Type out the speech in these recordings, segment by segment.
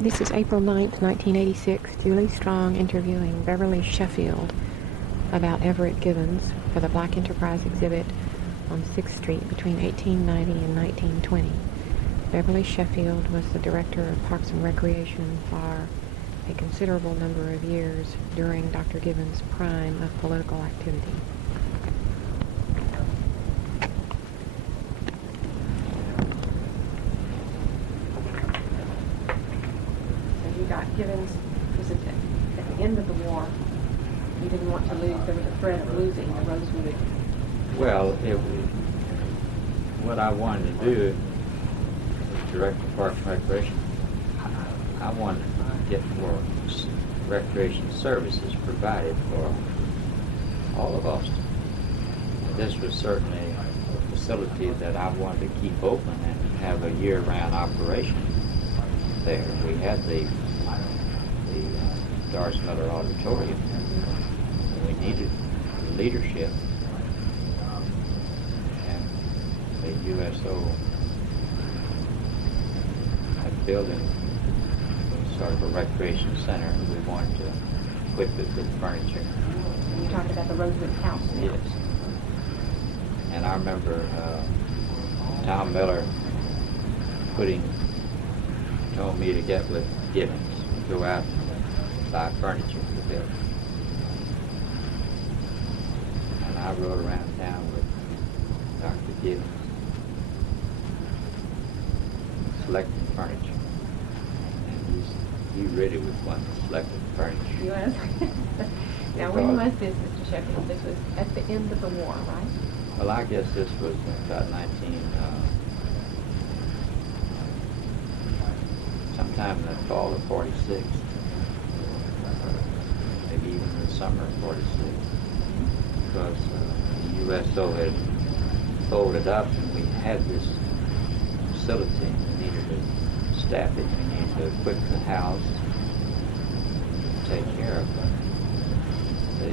This is April 9th, 1986. Julie Strong interviewing Beverly Sheffield about Everett Gibbons for the Black Enterprise exhibit on 6th Street between 1890 and 1920. Beverly Sheffield was the director of Parks and Recreation for a considerable number of years during Dr. Gibbons' prime of political activity. Gibbons was at the end of the war. You didn't want to lose. There was a threat of losing the Rosewood. Well, what I wanted to do was direct the Parks and Recreation. I wanted to get more recreation services provided for all of Austin. This was certainly a facility that I wanted to keep open and have a year-round operation there. We had the Doris Miller Auditorium. We needed leadership, and the USO had building sort of a recreation center. We wanted to equip it with furniture. You're talking about the Rosewood House? Yes. And I remember Tom Miller told me to get with Gibbons, go out and buy furniture for the building. And I rode around town with Dr. Gibbons, selecting furniture. And he really was one that selected furniture. He was? Now, when was this, Mr. Sheffield? This was at the end of the war, right? Well, I guess this was about sometime in the fall of 46, maybe even the summer of 46, because the USO had folded up and we had this facility and we needed to staff it, we needed to equip the house, take care of the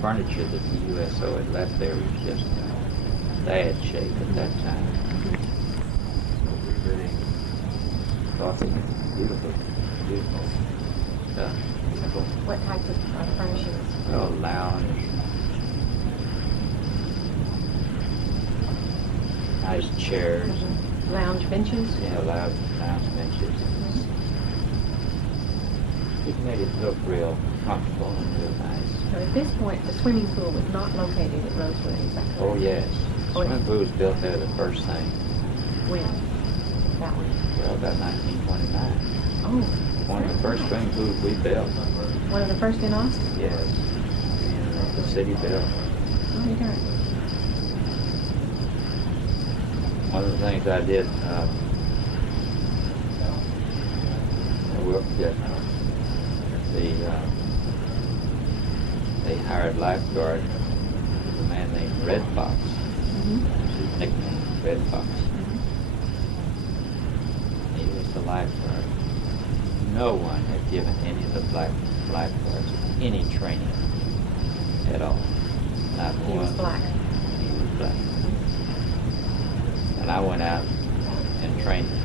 furniture that the USO had left there was just in bad shape at that time. So we really thought it was beautiful stuff. What types of furnishings? Well, lounge, nice chairs. Mm-hmm. Lounge benches? Yeah, lounge benches. It made it look real comfortable and real nice. So at this point, the swimming pool was not located at Rosewood, is that correct? Oh, yes. Swimming pool was built there the first thing. When? That one? Well, about 1929. Oh. One of the first swimming pools we built. One of the first in Austin? Yes. The city built. Oh, you darn. One of the things I did, they hired lifeguard, a man named Red Fox. Mm-hmm. His nickname, Red Fox. Mm-hmm. He was the lifeguard. No one had given any of the black lifeguards any training at all. Not one. He was black. He was black. And I went out and trained him.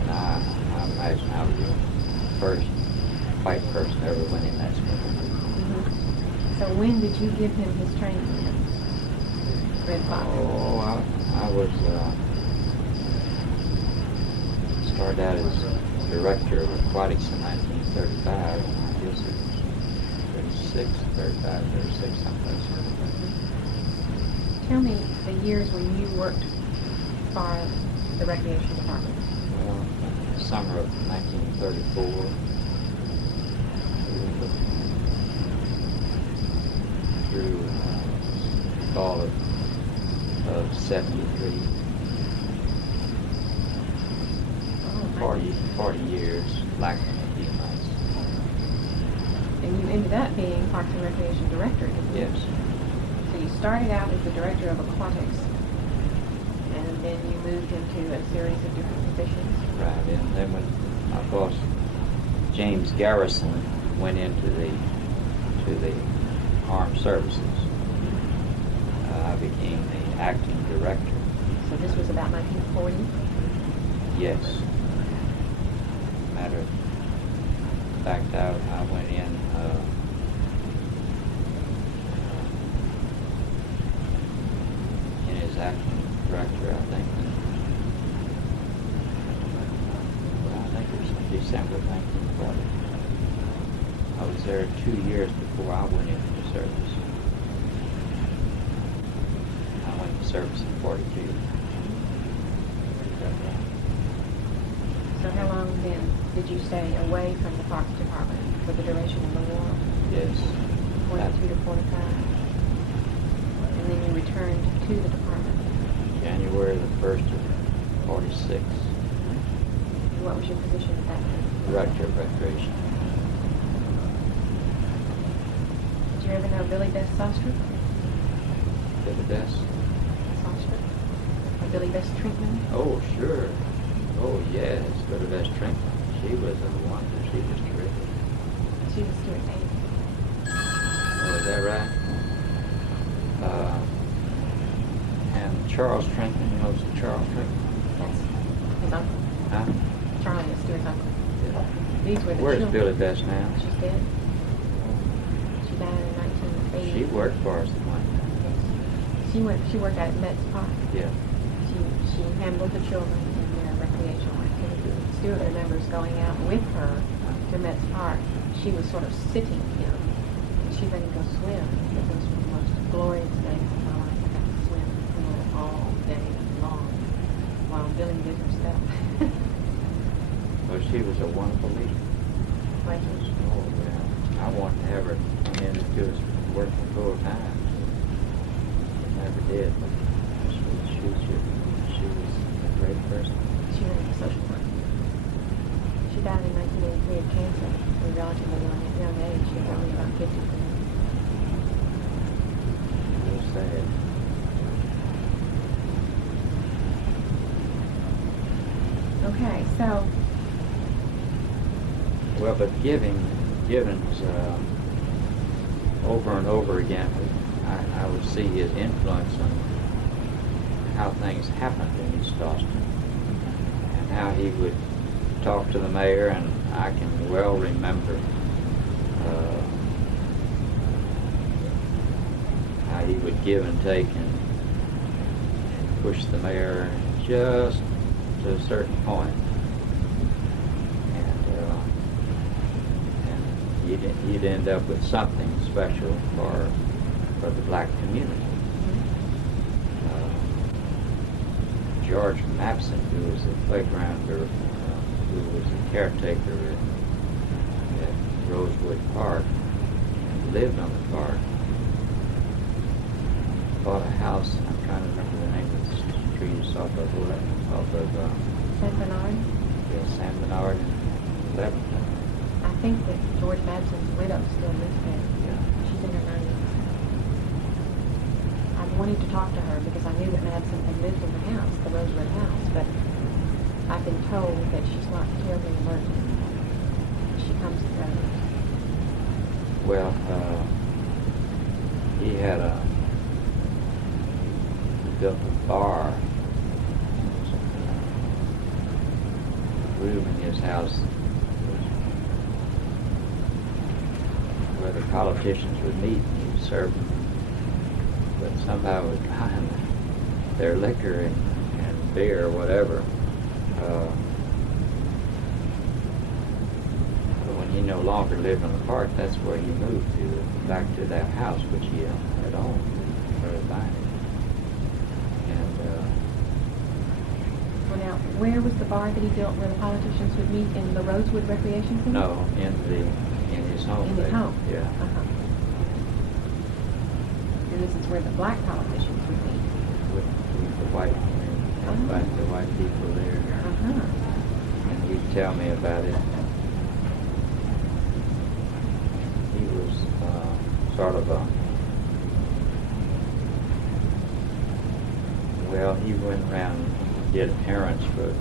And I imagine I was the first white person ever went in that swimming pool. Mm-hmm. So when did you give him his training then? Red Fox? Oh, I was started out as director of aquatics in 1935. I guess it was 36, 35, 36, someplace. Tell me the years when you worked for the recreation department. Well, the summer of 1934 through fall of 73. 40 years, black and Indian nice. And you ended up being Parks and Recreation Director, didn't you? Yes. So you started out as the Director of Aquatics, and then you moved into a series of different positions. Right, and then when my boss, James Garrison, went into the Armed Services, I became the acting director. So this was about 1940? Yes. fact, I went in his acting director, I think. Well, I think it was December 1940. I was there 2 years before I went into the service. I went to service in 42. So how long then did you stay away from the Parks Department for the duration of the war? Yes. 42 to 45. And then you returned to the department. January the 1st of 46. And what was your position at that time? Director of Recreation. Did you ever know Billy Bess Sostra? Did the best? Sostra? Or Billy Bess Trinkman? Oh, sure. Oh, yes, but the best drink. She was a wonder. She was terrific. She was Stuart Bain. Oh, is that right? And Charles Trinkman, you know Charles Trinkman? That's his uncle. Huh? Charlie is Stuart's uncle. Yeah. These were the Where's children. Billy Bess now? She's dead. She died in 1980. She worked for us at one time. Yes. She worked at Metz Park. Yeah. She handled the children in their recreational activities. Stuart remembers going out with her to Metz Park. She was sort of sitting him, and she let him go swim. It was the most glorious days of my life. I got to swim all day long while Billy did her stuff. Well, she was a wonderful leader. Like, Oh, yeah. I wanted to have her come in and do us working full time. Never did. She was a great person. she ran a social work. She died in 1983 of cancer at a relatively young age. She was only about 50. It was sad. Okay, so Well, but Gibbons, over and over again, I would see his influence on how things happened in East Austin, and how he would talk to the mayor, and I can well remember how he would give and take and push the mayor just to a certain point. You'd end up with something special for the black community. George Mapson, who was a playgrounder, who was a caretaker at Rosewood Park, and lived on the park, bought a house. I'm trying to remember the name of the street off of San Bernard. yeah, San Bernard and Lebanon. I think that George Madsen's widow still lives there. Yeah. She's in her 90s. I wanted to talk to her because I knew that Madsen had lived in the house, the Rosewood house, but I've been told that she's not terribly emergent. She comes and goes. Well, he built a bar, room in his house where the politicians would meet, and he would serve them, but somehow would find their liquor and beer or whatever. But when he no longer lived in the park, that's where he moved to, back to that house which he had owned for his life. Well, now, where was the bar that he built where the politicians would meet? In the Rosewood Recreation Center? No, in his home. In his home? Yeah. Uh-huh. And this is where the black politicians would meet? With the white, the white people there. Uh-huh. And he'd tell me about it. He was sort of well, he went around and did errands for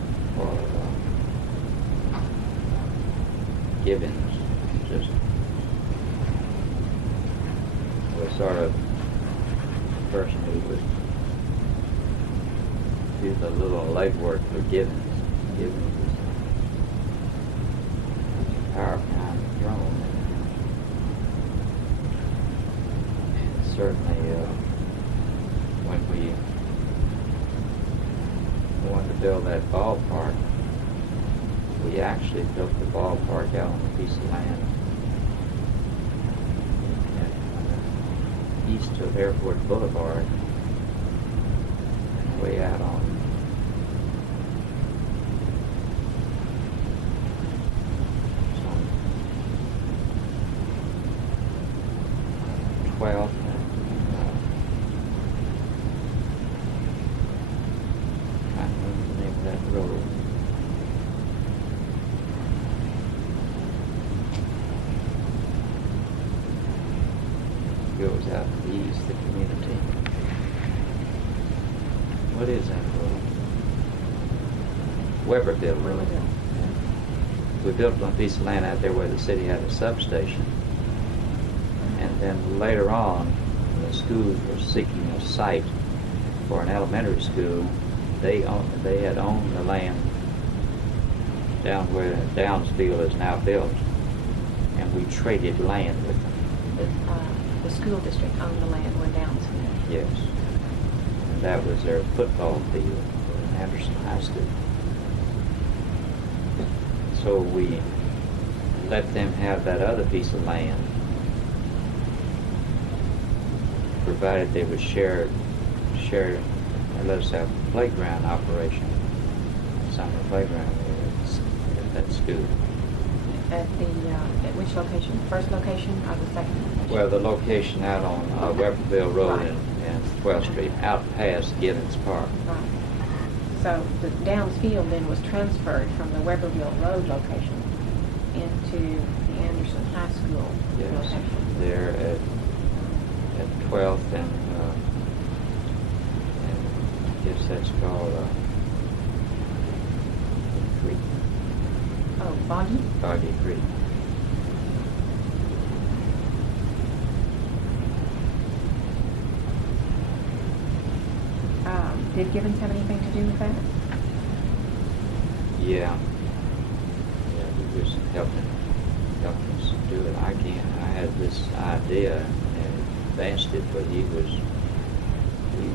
Gibbons. Just was sort of the person who would do the little legwork for Gibbons. Gibbons was a powerful kind of certainly, when we wanted to build that ballpark, we actually built the ballpark out on a piece of land east of Airport Boulevard, and way out on some 12th and trying to remember the name of that road. Goes out to the east, the community. What is that road? Weberville Road. We built on a piece of land out there where the city had a substation. And then later on, when the schools were seeking a site for an elementary school, they had owned the land down where Downsfield is now built. And we traded land with them. The school district owned the land where Downsfield. Yes. And that was their football field at Anderson High School. So we let them have that other piece of land, provided they would share and let us have a playground operation, summer playground at that school. At which location? First location or the second location? Well, the location out on Weberville Road Right. and 12th Street, out past Gibbons Park. Right. So the Downsfield then was transferred from the Weberville Road location into the Anderson High School Yes, location. there at 12th and I guess that's called Creek, Oh, Boggy? Boggy Creek. Did Gibbons have anything to do with that? Yeah, he was helping us do it. I had this idea and advanced it, but he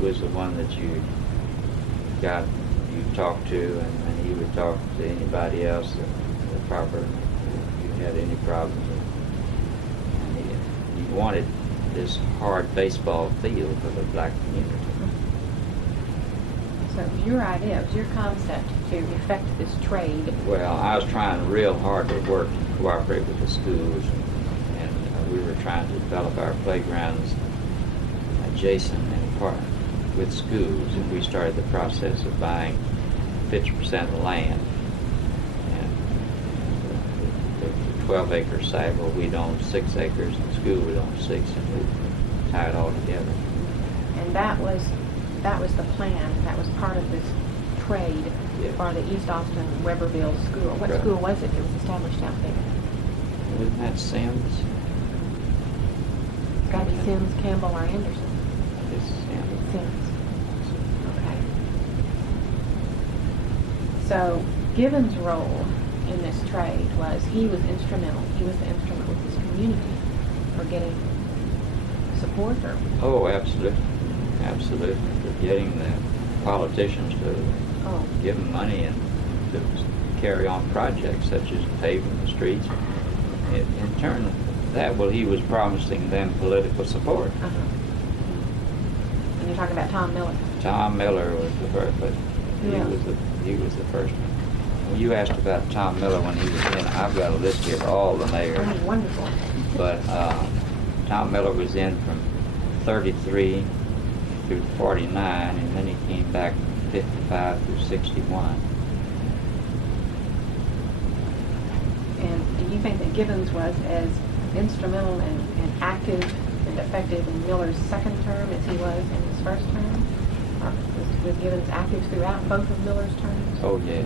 was the one that you talked to, and then he would talk to anybody else at Carver if you had any problems. And he wanted this hard baseball field for the black community. So it was your idea, it was your concept to effect this trade. Well, I was trying real hard to work and cooperate with the schools, and we were trying to develop our playgrounds adjacent and part with schools, and we started the process of buying 50% of the land. And the 12-acre site where we'd own 6 acres, and the school would own 6, and we tied it all together. And that was the plan, that was part of this trade Yes. for the East Austin Weberville School. What Right. school was it that was established out there? Wasn't that Sims? It's got to be Sims, Campbell, or Anderson. It's Sims. Sims. Okay. So Gibbons' role in this trade was he was instrumental. He was the instrument with this community for getting support or Oh, absolutely. Absolutely. For getting the politicians to give them money and to carry on projects such as paving the streets. In turn of that, well, he was promising them political support. And you're talking about Tom Miller. Tom Miller was the first, but Who else? he was the first one. When you asked about Tom Miller when he was in, I've got a list here of all the mayors. Oh, wonderful. But Tom Miller was in from 33 through 49, and then he came back from 55 through 61. And do you think that Gibbons was as instrumental and active and effective in Miller's second term as he was in his first term? Or was Gibbons active throughout both of Miller's terms? Oh, yes.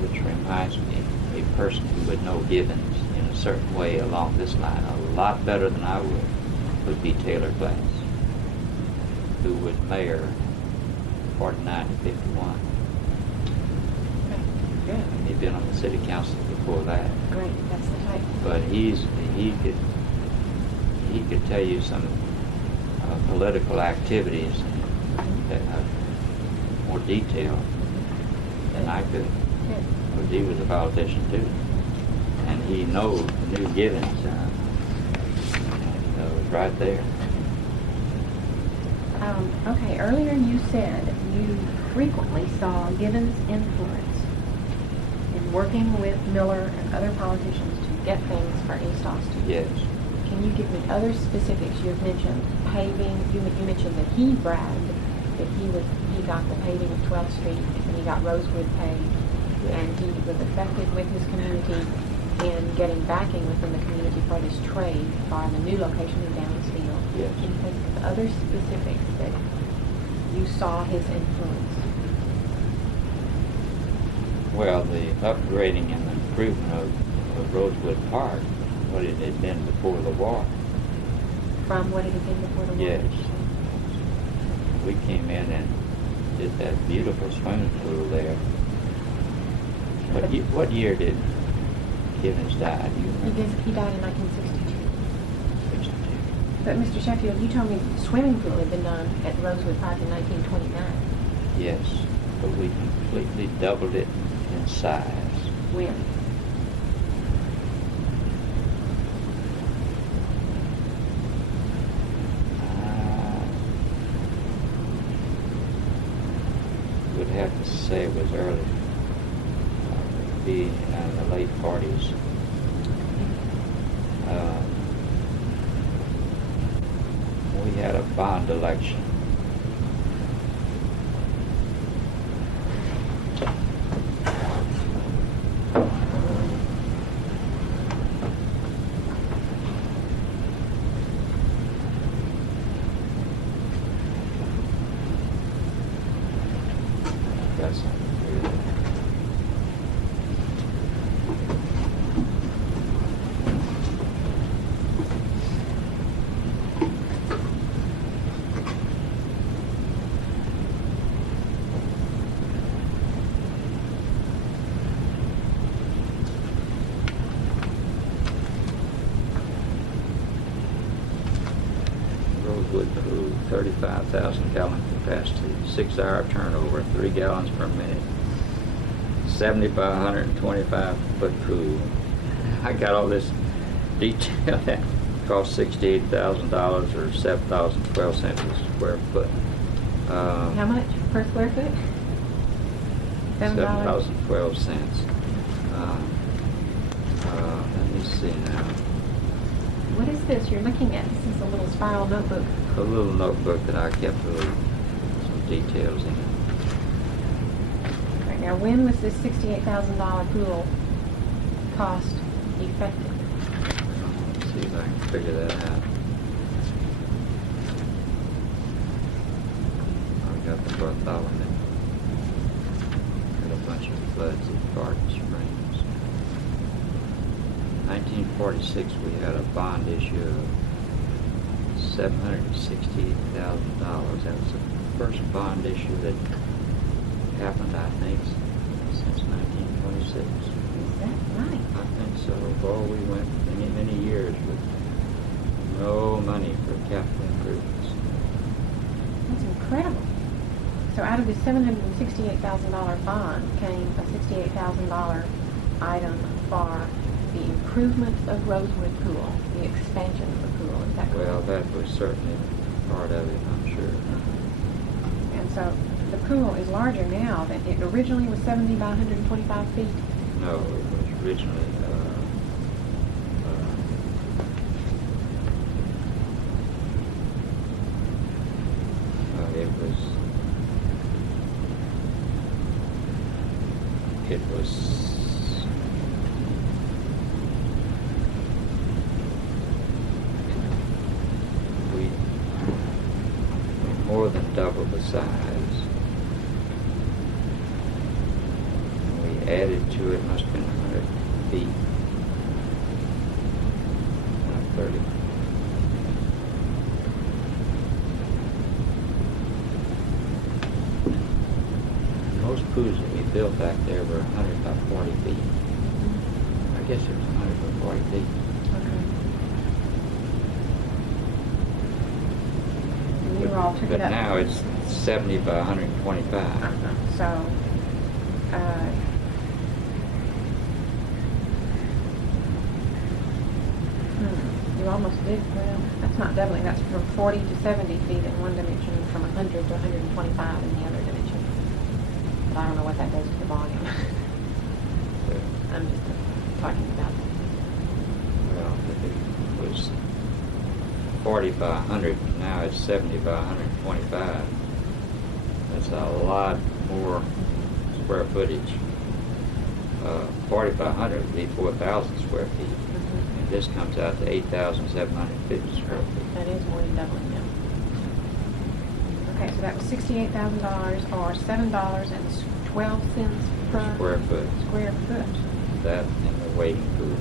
Which reminds me, a person who would know Gibbons in a certain way along this line a lot better than I would be Taylor Glass, who was mayor 49 to 51. Good. He'd been on the city council before that. Great. That's the type. But he he could tell you some political activities that more detail than I could. Because he was a politician too, and he knew Gibbons. It was right there. Okay, earlier you said you frequently saw Gibbons' influence in working with Miller and other politicians to get things for East Austin. Yes. Can you give me other specifics? You've mentioned paving. You mentioned that he bragged that he got the paving of 12th Street and he got Rosewood paved, and he was effective with his community in getting backing within the community for this trade by the new location in Downsfield. Yes. Can you think of other specifics that you saw his influence? Well, the upgrading and improvement of Rosewood Park, what it had been before the war. From what it had been before the war? Yes. We came in and did that beautiful swimming pool there. What year did Gibbons die? Do you remember? He died in 1962. 62. But Mr. Sheffield, you told me the swimming pool had been done at Rosewood Park in 1929. Yes, but we completely doubled it in size. When? Would have to say it was early. Be in the late 40s. We had a bond election. That's Rosewood Pool, 35,000 gallon capacity, 6-hour turnover, 3 gallons per minute, 70 by 125 foot pool. I got all this detail. That cost $68,000 or $7,012 a square foot. How much per square foot? $7. $7,012. Let me see now. What is this you're looking at? This is a little spiral notebook. A little notebook that I kept some details in it. Right, now, when was this $68,000 pool cost effective? Let's see if I can figure that out. I've got the Bartholomew. Got a bunch of floods at Garden Springs. 1946, we had a bond issue of $768,000. That was the first bond issue that happened, I think, since 1926. Is that right? I think so. Oh, we went many, many years with no money for capital improvements. That's incredible. So out of the $768,000 bond came a $68,000 item for the improvement of Rosewood Pool, the expansion of the pool. Is that correct? Well, that was certainly part of it, I'm sure. And so the pool is larger now than it originally was 70 by 125 feet. No, it was originally it was we more than doubled the size. We added to it, must have been 100 feet, not 30. Most pools that we built back there were 100 by 40 feet. I guess it was 100 by 40 feet. Okay. and you all took But it up. now it's 70 by 125. So, you almost did, well, that's not doubling, that's from 40 to 70 feet in one dimension, and from 100 to 125 in the other dimension. But I don't know what that does to the volume. I'm just talking about it. Well, if it was 40 by 100, now it's 70 by 125. That's a lot more square footage. 40 by 100 would be 4,000 square feet. And this comes out to 8,750 square feet. That is more than doubling now. Okay, so that was $68,000 or $7.12 per Square foot. square foot. That and the waiting pool.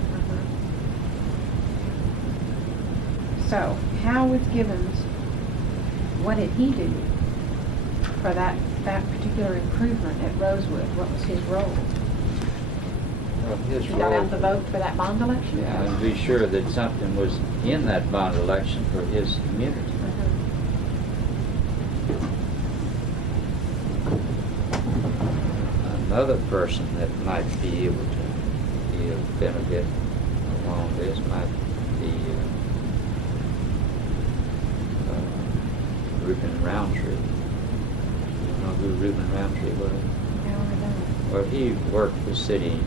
So, how with Gibbons, what did he do for that particular improvement at Rosewood? What was his role? Well, his He got role- out the vote for that bond election? Yeah, and be sure that something was in that bond election for his community. Another person that might be able to be of benefit along this might be Reuben Roundtree. You know who Reuben Roundtree was? No, I don't. Well, he worked for the city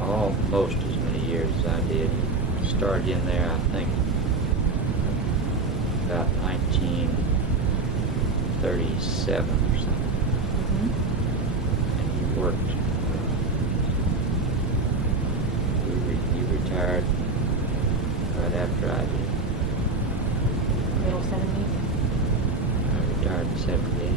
almost as many years as I did. He started in there, I think, about 1937 or something. And he worked. He retired right after I did. Middle 70s? I retired in 78.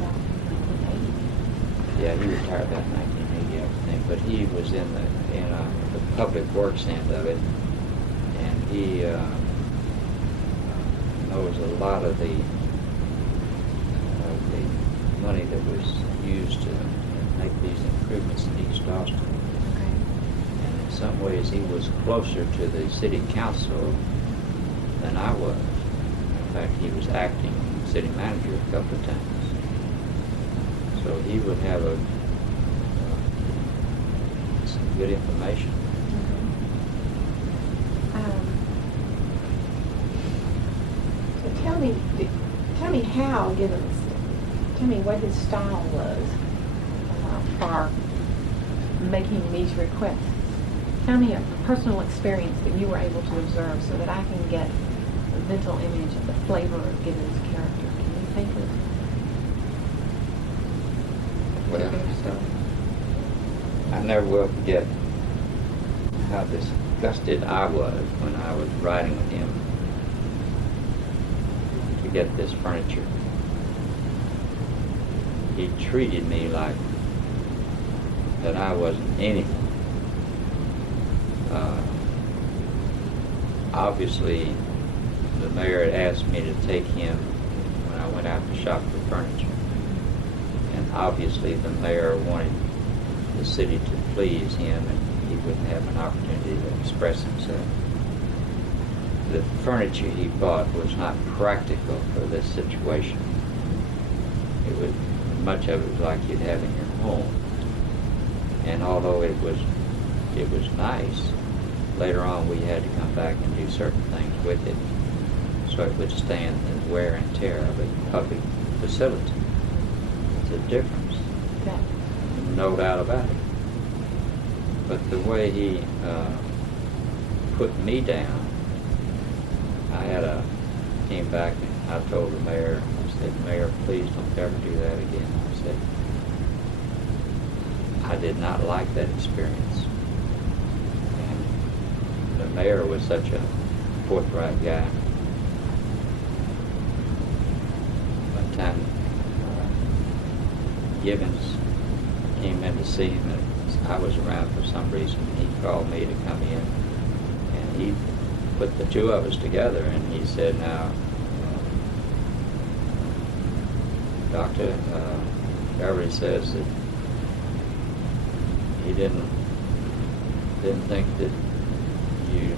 1980. Yeah, he retired about 1980, I think. But he was in the public works end of it, and he knows a lot of the money that was used to make these improvements in East Austin. Okay. And in some ways, he was closer to the city council than I was. In fact, he was acting city manager a couple of times. So he would have some good information. So tell me how Gibbons, tell me what his style was for making these requests. Tell me a personal experience that you were able to observe so that I can get a mental image of the flavor of Gibbons' character. Can you think of a particular story? I never will forget how disgusted I was when I was riding with him to get this furniture. He treated me like that I wasn't anything. Obviously, the mayor had asked me to take him when I went out to shop for furniture. And obviously the mayor wanted the city to please him and he wouldn't have an opportunity to express himself. The furniture he bought was not practical for this situation. Much of it was like you'd have in your home. And although it was nice, later on we had to come back and do certain things with it so it would stand the wear and tear of a public facility. It's a difference. Yeah. No doubt about it. But the way he put me down, came back and I told the mayor, I said, Mayor, please don't ever do that again. I said, I did not like that experience. And the mayor was such a forthright guy. One time, Gibbons came in to see him, and I was around for some reason. He called me to come in, and he put the two of us together, and he said, now, Doctor, Beverly says that he didn't think that you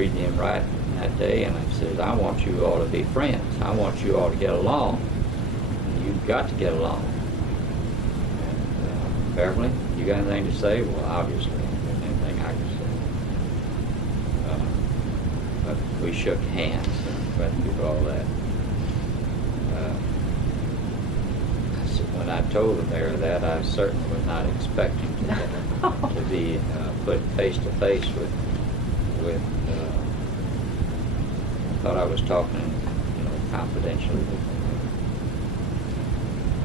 treated him right that day, and I said, I want you all to be friends. I want you all to get along. You've got to get along. And, Beverly, you got anything to say? Well, obviously, there's anything I can say. But we shook hands and went through all that. When I told the mayor that, I certainly was not expecting to be put face to face with. I thought I was talking, confidentially with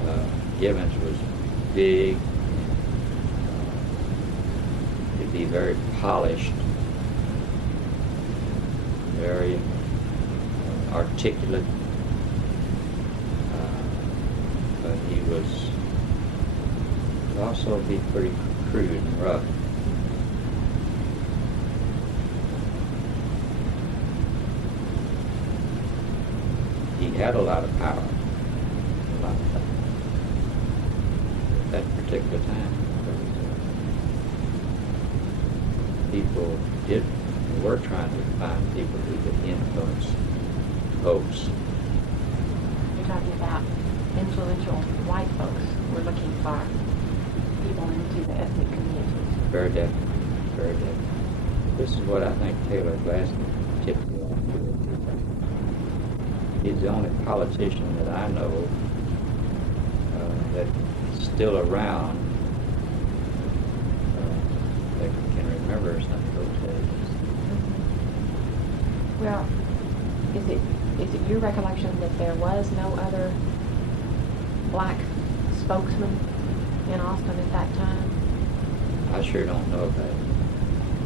him. Gibbons was big. He'd be very polished, very articulate. But he would also be pretty crude and rough. He had a lot of power, a lot of power. At that particular time, people were trying to find people who could influence votes. You're talking about influential white folks were looking for people into the ethnic communities. Very definitely, very definitely. This is what I think Taylor Glasgow tipped me off to. He's the only politician that I know that's still around that can remember some of those days. Well, is it your recollection that there was no other black spokesman in Austin at that time? I sure don't know about it.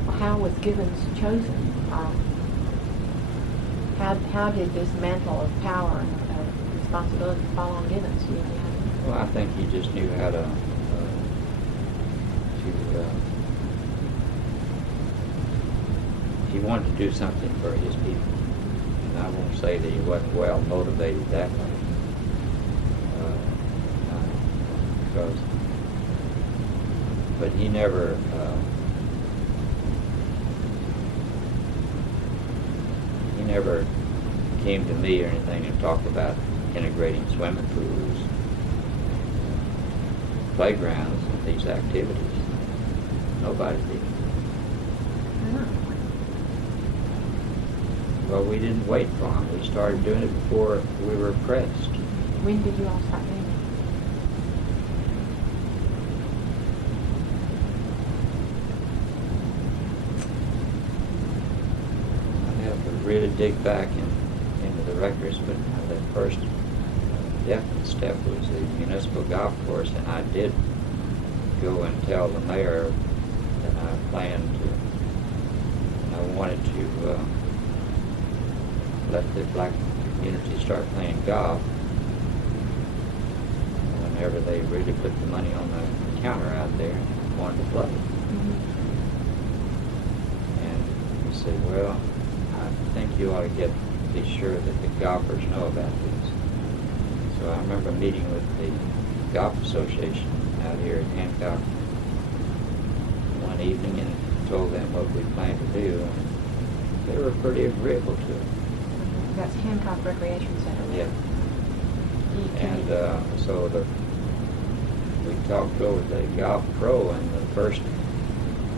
Well, how was Gibbons chosen? How did this mantle of power and responsibility fall on Gibbons? Do you know? Well, I think he just knew how to he wanted to do something for his people. And I won't say that he wasn't well motivated that way. But he never came to me or anything and talked about integrating swimming pools, playgrounds, and these activities. Nobody did. No. Well, we didn't wait for him. We started doing it before we were pressed. When did you all start doing it? Really dig back into the records, but the first definite step was the municipal golf course, and I did go and tell the mayor that I planned to, I wanted to let the black community start playing golf whenever they really put the money on the counter out there and wanted to play. Mm-hmm. And he said, well, I think you ought to be sure that the golfers know about this. So I remember meeting with the Golf Association out here in Hancock one evening and told them what we planned to do, and they were pretty agreeable to it. That's Hancock Recreation Center. Yeah. And so we talked over the Golf Pro, and the first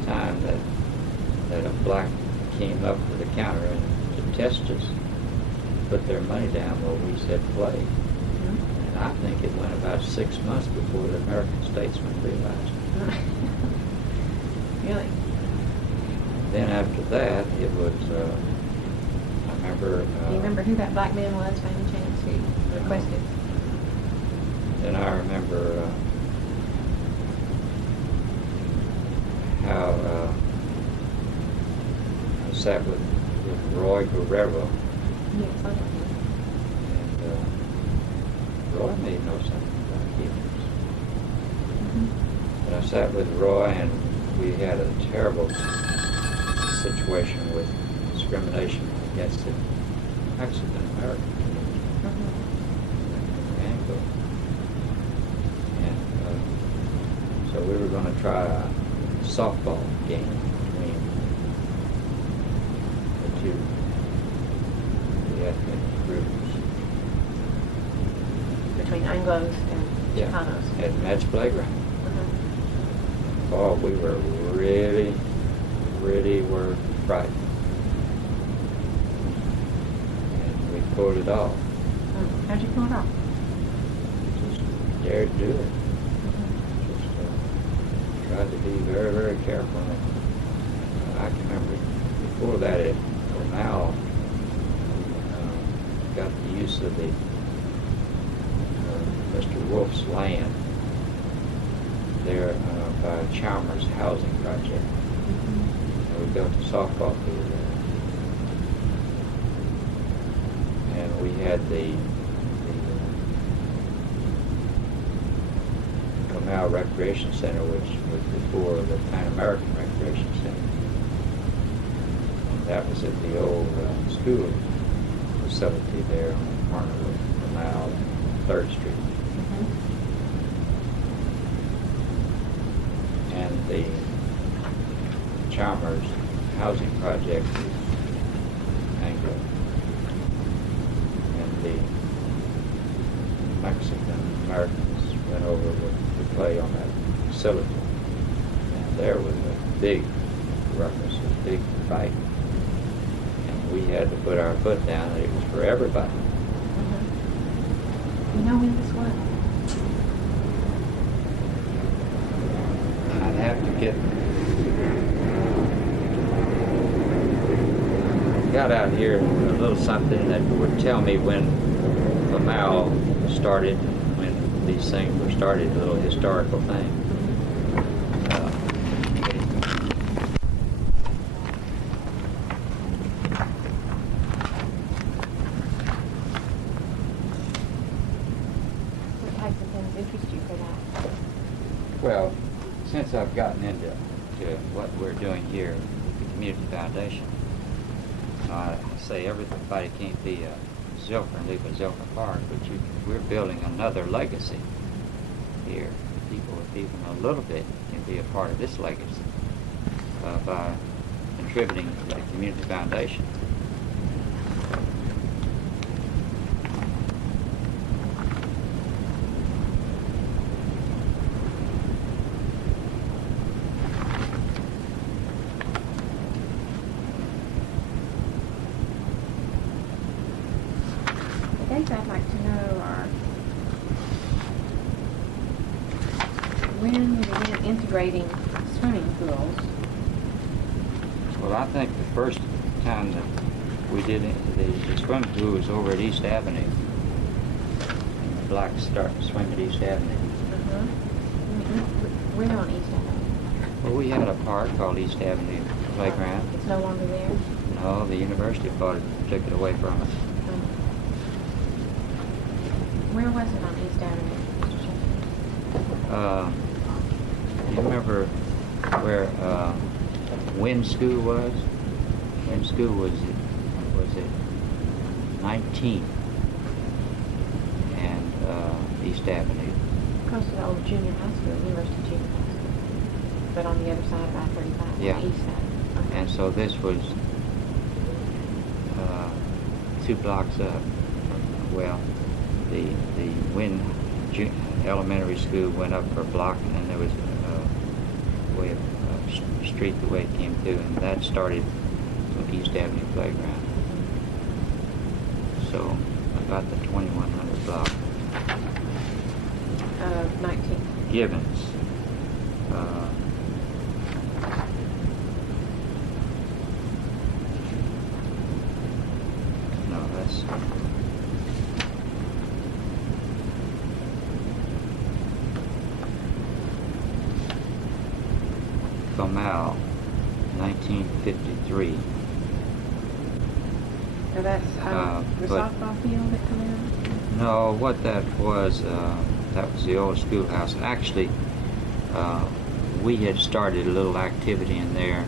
time that a black came up to the counter and to test us, put their money down while we said play. Mm-hmm. And I think it went about 6 months before the American statesmen realized it. Really? Then after that, it was, I remember... Do you remember who that black man was by any chance who requested? Then I remember how I sat with Roy Guerrero, Yes, I know. and Roy may know something about Gibbons. Mm-hmm. But I sat with Roy, and we had a terrible situation with discrimination against the Mexican American community. Mm-hmm. And so we were going to try a softball game between the two between Anglos and Yeah. Chicanos. At Matt's Playground. Uh-huh. Oh, we were really were frightened. And we pulled it off. How'd you pull it off? Just dared to do it. Just tried to be very, very careful. I can remember before that at Cornell, got the use of the Mr. Wolf's land there by Chalmers Housing Project. And we built a softball field there. And we had the Cornell Recreation Center, which was before the Pan American Recreation Center. And that was at the old school facility there on the corner of Cornell and 3rd Street. And the Chalmers housing project is Anglo. And the Mexican Americans went over to play on that facility. And there was a big ruckus, a big fight. And we had to put our foot down that it was for everybody. You know when this was? I'd have to get. Got out here a little something that would tell me when the Mao started, when these things were started, a little historical thing. What types of things interest you for that? Well, since I've gotten into what we're doing here with the Community Foundation, I say everybody can't be a Zilker and leave a Zilker Park, but we're building another legacy here. People with even a little bit can be a part of this legacy by contributing to the Community Foundation. The things I'd like to know are when you began integrating swimming pools. Well, I think the first time that we did it, the swimming pool was over at East Avenue. And the blacks started to swim at East Avenue. Where on East Avenue? Well, we had a park called East Avenue Playground. It's no longer there? No, the university bought it, took it away from us. Where was it on East Avenue, Mr. Sheffield? You remember where Wynn School was? Wynn School was at 19th and East Avenue. Close to the old junior high school, University Junior High School. But on the other side of I-35, Yeah. on the east side. Okay. And so this was 2 blocks up. Well, the Wynn Elementary School went up for a block, and then there was a way of street the way it came through, and that started with East Avenue Playground. So about the 2100 block. 19. Givens. No, that's Comal, 1953. So that's the but- softball field at Camille? No, what that was the old schoolhouse. Actually, we had started a little activity in there.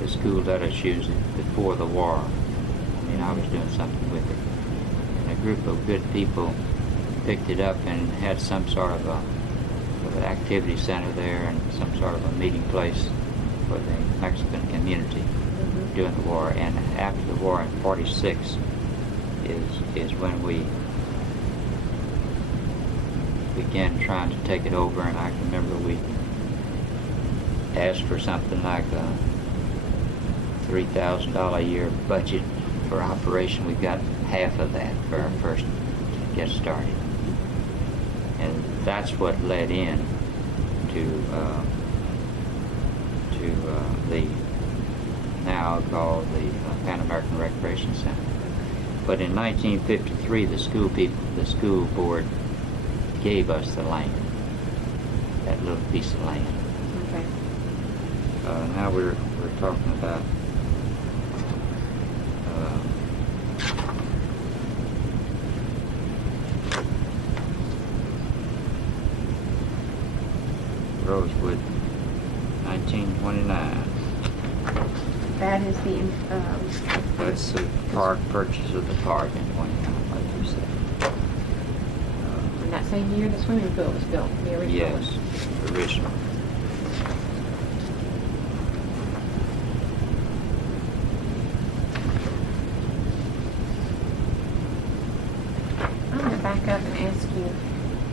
The school let us use it before the war. I mean, I was doing something with it. And a group of good people picked it up and had some sort of an activity center there and some sort of a meeting place for the Mexican community during the war. And after the war in '46 is when we began trying to take it over, and I can remember we asked for something like a $3,000 a year budget for operation. We got half of that for our first to get started, and that's what led in to the now called the Pan American Recreation Center. But in 1953, the school board gave us the land, that little piece of land. Okay. Now we're talking about Rosewood, 1929. That is the, That's the park, purchase of the park in 29, like you said. in that same year the swimming pool was built, the original Yes, one. original. I'm going to back up and ask you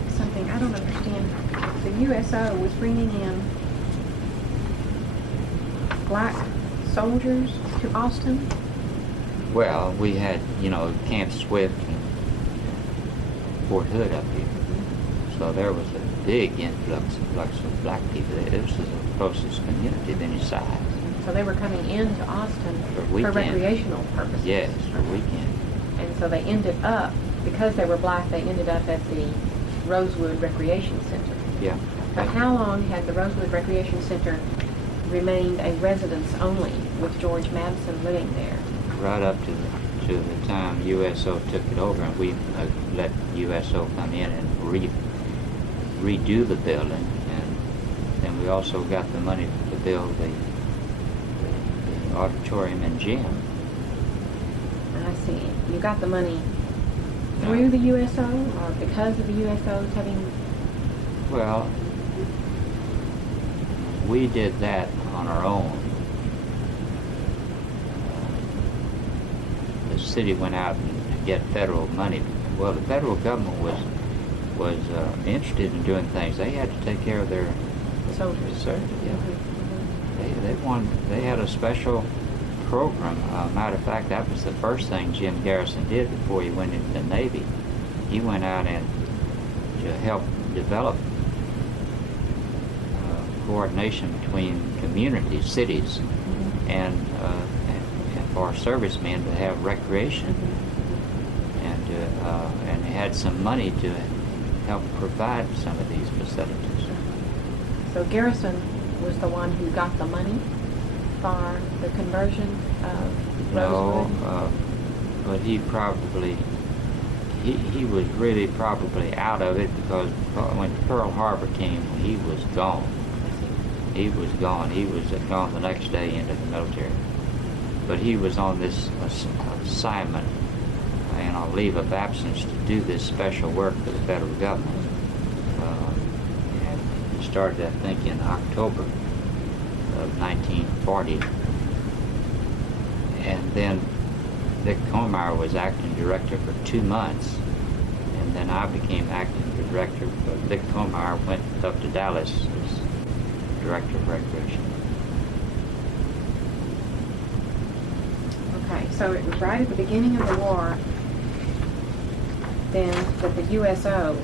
something I don't understand. The USO was bringing in black soldiers to Austin? Well, we had, Camp Swift and Fort Hood up here. So there was a big influx of black people. It was the closest community of any size. So they were coming into Austin For for weekend. recreational purposes. Yes, for weekend. And so they ended up, because they were black, they ended up at the Rosewood Recreation Center. Yeah. But how long had the Rosewood Recreation Center remained a residence only with George Madison living there? Right up to the time USO took it over, and we let USO come in and redo the building, and then we also got the money to build the auditorium and gym. I see. You got the money through the USO or because of the USO's having... Well, we did that on our own. The city went out and get federal money. Well, the federal government was interested in doing things. They had to take care of their soldiers. soldiers. Yeah. They had a special program. Matter of fact, that was the first thing Jim Garrison did before he went into the Navy. He went out and to help develop coordination between communities, cities, and for servicemen to have recreation, and they had some money to help provide some of these facilities. So Garrison was the one who got the money for the conversion of Rosewood? No, but he probably, he was really probably out of it, because when Pearl Harbor came, he was gone. He was gone. He was gone the next day into the military. But he was on this assignment and on leave of absence to do this special work for the federal government. And he started, I think, in October of 1940. And then Vic Kohlmeyer was acting director for 2 months. And then I became acting director, but Vic Kohlmeyer went up to Dallas as director of recreation. Okay, so it was right at the beginning of the war then that the USO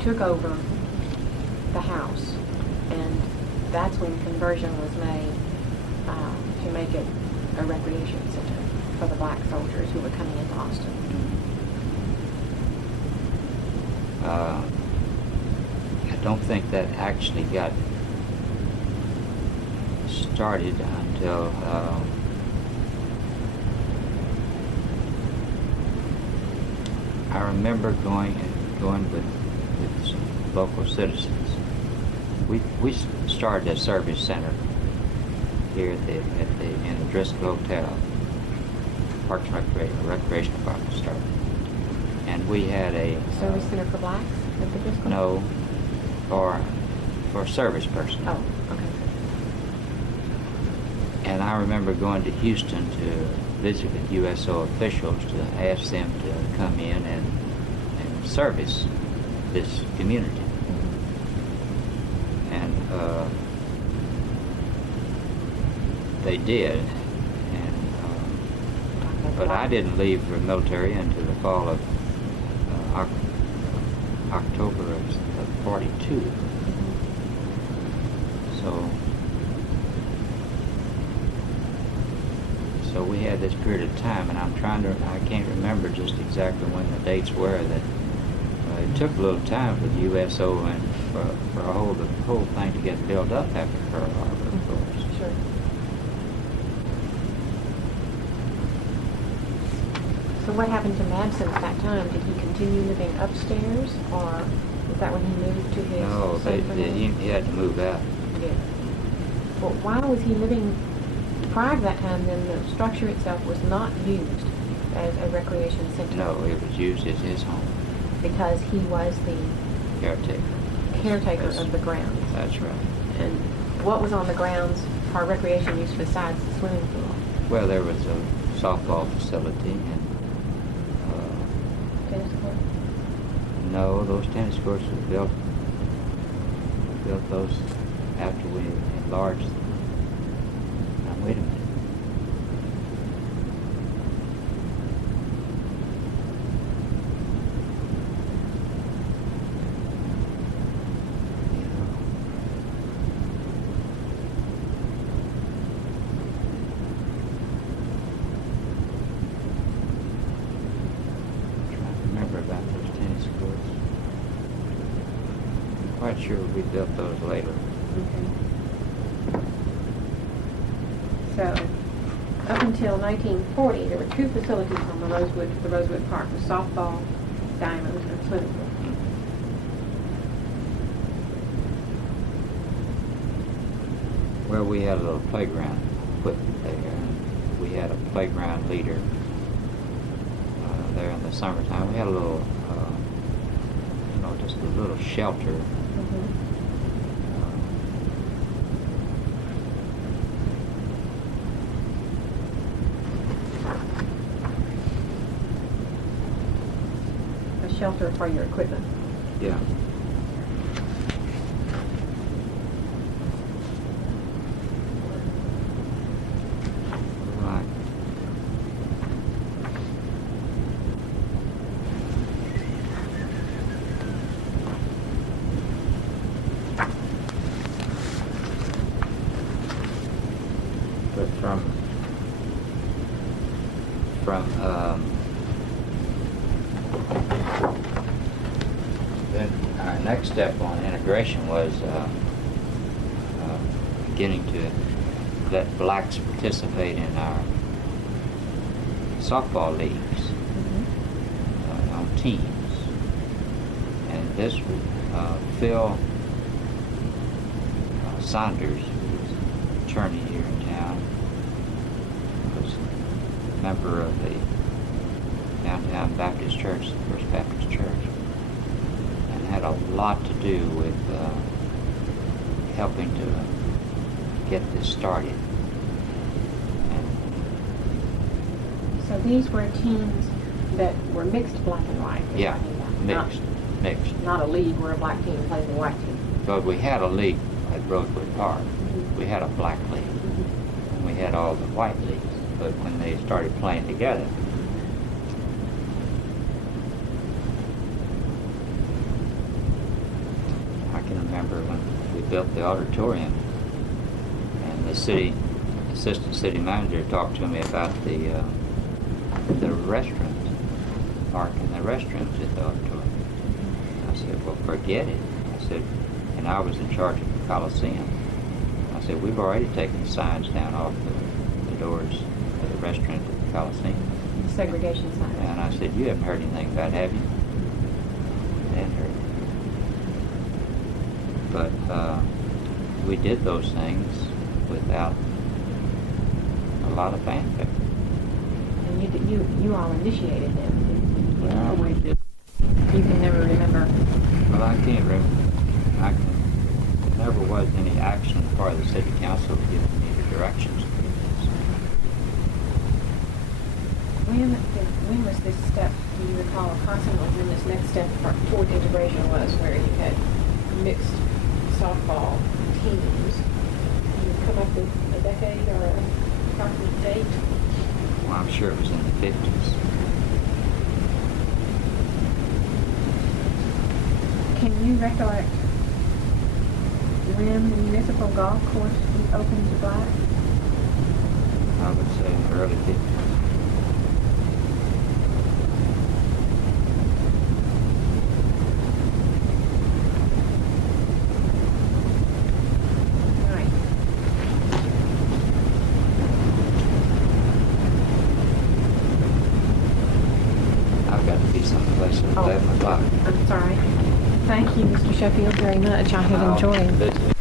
took over the house, and that's when conversion was made to make it a recreation center for the black soldiers who were coming into Austin. I don't think that actually got started until I remember going with some local citizens. We started a service center here in the Driscoll Hotel. Parks and Recreation Department started, and we had a Service center for blacks at the Driscoll? no for service personnel. Oh, okay. And I remember going to Houston to visit with USO officials to ask them to come in and service this community. And they did. And but I didn't leave the military until the fall of October of 42. So we had this period of time, and I can't remember just exactly when the dates were, that it took a little time for the USO and for the whole thing to get built up after Pearl Harbor, of course. Sure. So what happened to Madsen at that time? Did he continue living upstairs, or is that when he moved to his? No, he had to move out. Yeah. Well, why was he living? Prior to that time, then the structure itself was not used as a recreation center. No, it was used as his home. Because he was the caretaker of the grounds. That's right. And what was on the grounds for recreation use besides the swimming pool? Well, there was a softball facility and Tennis court? no, those tennis courts were built. We built those after we enlarged. Now, wait a minute. Quite sure we built those later. Okay. So, up until 1940, there were two facilities on the Rosewood Park, the softball, diamond, and swimming pool. Well, we had a little playground equipment there. We had a playground leader there in the summertime. We had a little, just a little shelter. A shelter for your equipment. Yeah. Right. But from then our next step on integration was beginning to let blacks participate in our softball leagues on teams. And this would Phil Saunders, who was attorney here in town, was a member of the Downtown Baptist Church, the First Baptist Church, and had a lot to do with helping to get this started. So these were teams that were mixed black and white. Yeah, mixed. Not a league where a black team plays a white team. But we had a league at Rosewood Park. We had a black league. And we had all the white leagues. But when they started playing together, I can remember when we built the auditorium, and the assistant city manager talked to me about the restaurant, parking the restrooms at the auditorium. I said, well, forget it. I said, and I was in charge of the Coliseum. I said, we've already taken the signs down off the doors of the restaurant at the Coliseum. Segregation signs. And I said, you haven't heard anything about it, have you? I hadn't heard. But we did those things without a lot of fanfare. And you all initiated them. Well, we did. You can never remember. Well, I can't remember. There never was any action on the part of the city council giving me the directions to do this. When was this step, do you recall, possible then this next step toward integration was where you had mixed softball teams. Can you come up with a decade or a approximate date? Well, I'm sure it was in the 50s. Can you recollect when the municipal golf course was opened to black? I would say in the early 50s. Right. I've got to be someplace at 11 o'clock. I'm sorry. Thank you, Mr. Sheffield, very much. I have I'll enjoyed visit.